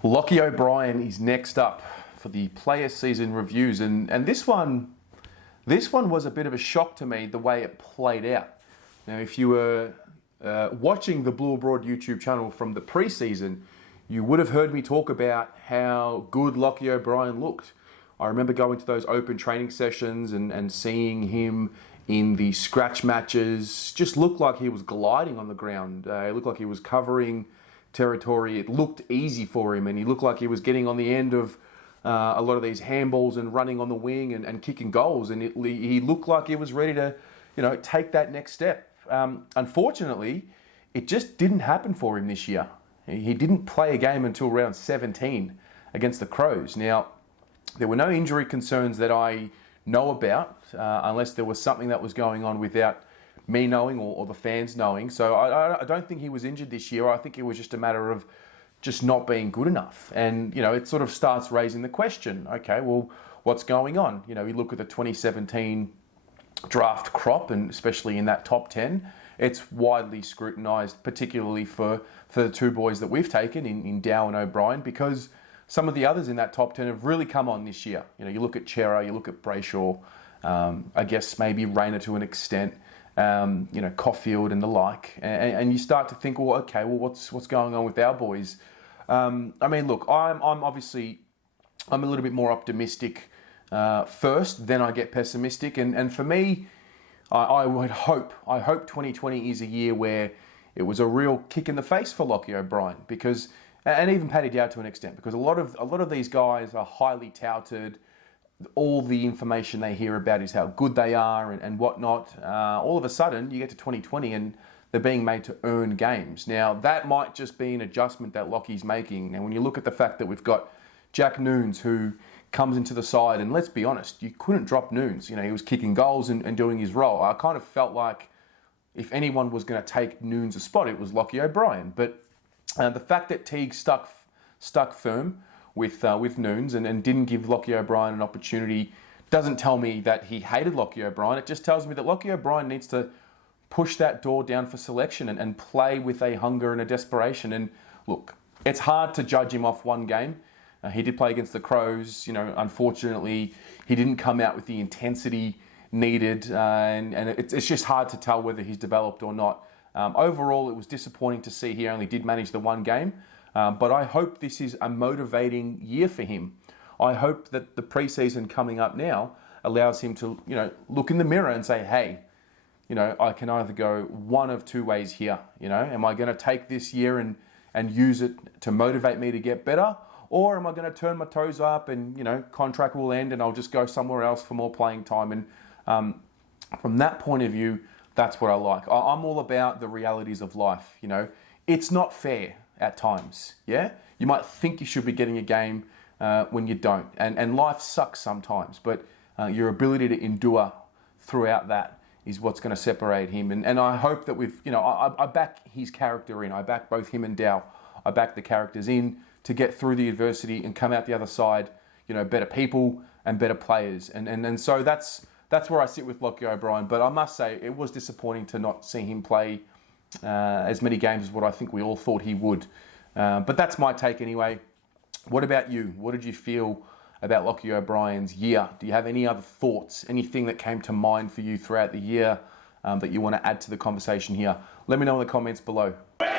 Lochie O'Brien is next up for the player season reviews, and this one was a bit of a shock to me the way it played out. Now, if you were watching the Blue Abroad YouTube channel from the pre-season, you would have heard me talk about how good Lochie O'Brien looked. I remember going to those open training sessions and seeing him in the scratch matches. Just looked like he was gliding on the ground. It looked like he was covering territory. It looked easy for him, and he looked like he was getting on the end of a lot of these handballs and running on the wing and kicking goals. And he looked like he was ready to, take that next step. Unfortunately, it just didn't happen for him this year. He didn't play a game until round 17 against the Crows. Now, there were no injury concerns that I know about, unless there was something that was going on without me knowing or the fans knowing. So I don't think he was injured this year. I think it was just a matter of just not being good enough. And, it sort of starts raising the question, okay, well, what's going on? You look at the 2017 draft crop, and especially in that top 10, it's widely scrutinised, particularly for the two boys that we've taken in Dow and O'Brien, because some of the others in that top 10 have really come on this year. You look at Chera, you look at Brayshaw, I guess maybe Rayner to an extent, Caulfield and the like, and you start to think, well, okay, well, what's going on with our boys? Look, I'm a little bit more optimistic first, then I get pessimistic, and for me, I hope 2020 is a year where it was a real kick in the face for Lochie O'Brien, because, and even Paddy Dow to an extent, because a lot of these guys are highly touted. All the information they hear about is how good they are and whatnot. All of a sudden, you get to 2020 and they're being made to earn games. Now, that might just be an adjustment that Lochie's making. Now, when you look at the fact that we've got Jack Noons, who comes into the side, and let's be honest, you couldn't drop Noons. He was kicking goals and doing his role. I kind of felt like if anyone was going to take Noons a spot, it was Lochie O'Brien. But the fact that Teague stuck firm with Noons and didn't give Lochie O'Brien an opportunity doesn't tell me that he hated Lochie O'Brien. It just tells me that Lochie O'Brien needs to push that door down for selection and play with a hunger and a desperation. And look, it's hard to judge him off one game. He did play against the Crows. Unfortunately, he didn't come out with the intensity needed, and it's just hard to tell whether he's developed or not. Overall, it was disappointing to see he only did manage the one game, but I hope this is a motivating year for him. I hope that the preseason coming up now allows him to, look in the mirror and say, hey, I can either go one of two ways here. Am I going to take this year and use it to motivate me to get better? Or am I going to turn my toes up and, contract will end and I'll just go somewhere else for more playing time? And from that point of view, that's what I like. I'm all about the realities of life. It's not fair at times. Yeah, you might think you should be getting a game when you don't, and life sucks sometimes. But your ability to endure throughout that is what's going to separate him. And I hope that I back his character in. I back both him and Dow. I back the characters in to get through the adversity and come out the other side, better people and better players. And so that's where I sit with Lochie O'Brien. But I must say, it was disappointing to not see him play as many games as what I think we all thought he would. But that's my take anyway. What about you? What did you feel about Lochie O'Brien's year? Do you have any other thoughts, anything that came to mind for you throughout the year that you want to add to the conversation here? Let me know in the comments below.